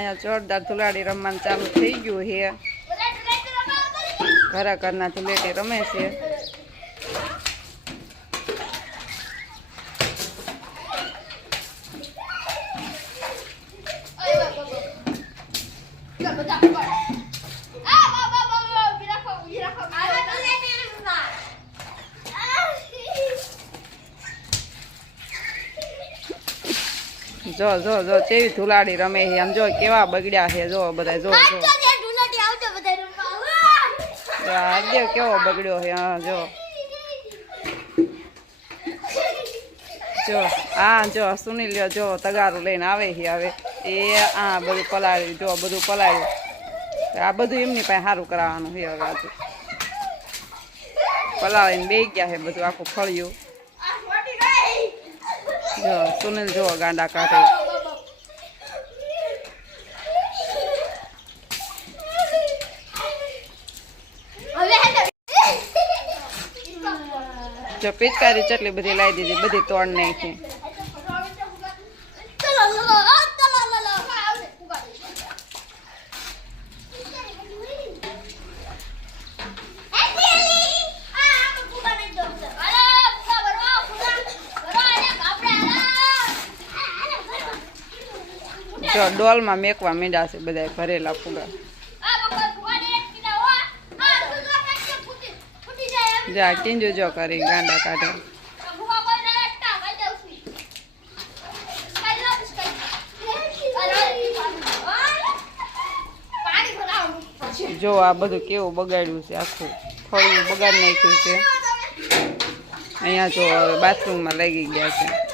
અહીંયા જોરદાર ધુલાડી રમવાનું ચાલુ થઈ ગયું છે ઘરા ઘરના ધુલેટી રમે છે જો જો જો કેવી ધુલાડી રમે છે આમ જો કેવા બગડ્યા છે જો બધા જો જો આજે કેવો બગડ્યો છે હા જો જો હા જો સુનિલ જો તગારું લઈને આવે છે હવે એ આ બધું પલાળ્યું જો બધું પલાળ્યું આ બધું એમની પાસે સારું કરાવવાનું છે હવે આજે પલાળીને બે ગયા છે બધું આખું ફળ્યું જો સુનિલ જો ગાંડા કાઢે જો પિચકારી ચટલી બધી લાવી દીધી બધી તોડ નાખી જો ડોલમાં મેકવા માંડ્યા છે બધા ભરેલા ફુગા જા કિંજુ જો કરી ગાંડા કાઢે જો આ બધું કેવું બગાડ્યું છે આખું ફળિયું બગાડી નાખ્યું છે અહીંયા જો બાથરૂમમાં લાગી ગયા છે